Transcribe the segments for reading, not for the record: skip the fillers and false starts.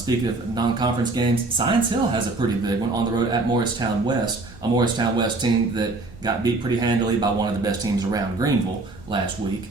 Speaking of non-conference games, Science Hill has a pretty big one on the road at Morristown West, a Morristown West team that got beat pretty handily by one of the best teams around, Greenville, last week.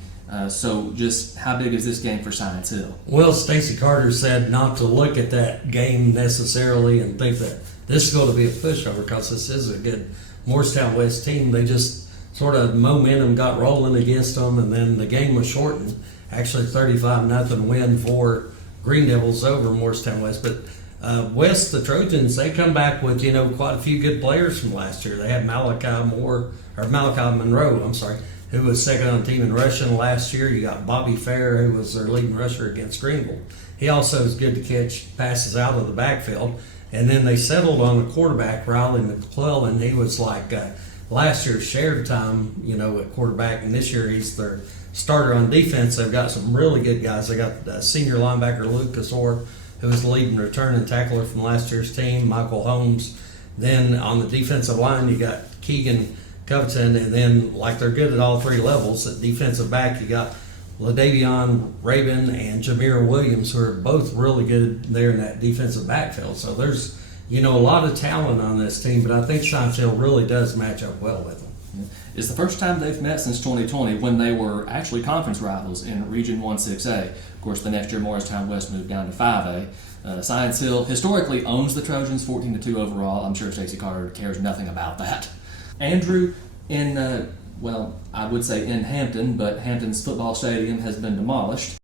So just how big is this game for Science Hill? Well, Stacy Carter said not to look at that game necessarily and think that this is going to be a pushover because this is a good Morristown West team. They just sort of momentum got rolling against them, and then the game was shortened. Actually, 35-0 win for Green Devils over Morristown West. But West, the Trojans, they come back with quite a few good players from last year. They had Malachi Monroe, who was second on the team in rushing last year. You got Bobby Fair, who was their leading rusher against Greenville. He also is good to catch passes out of the backfield. And then they settled on the quarterback, Riley McClellan. He was like last year's shared time, at quarterback, and this year he's their starter on defense. They've got some really good guys. They got senior linebacker Lucas Orr, who was the leading returning tackler from last year's team, Michael Holmes. Then on the defensive line, you got Keegan Covington, and then they're good at all three levels. At defensive back, you got LaDavion Rabin and Jameer Williams, who are both really good there in that defensive backfield. So there's a lot of talent on this team, but I think Science Hill really does match up well with them. It's the first time they've met since 2020 when they were actually conference rivals in Region 1-6A. Of course, the next year Morristown West moved down to 5A. Science Hill historically owns the Trojans 14-2 overall. I'm sure Stacy Carter cares nothing about that. Andrew, I would say in Hampton, but Hampton's football stadium has been demolished.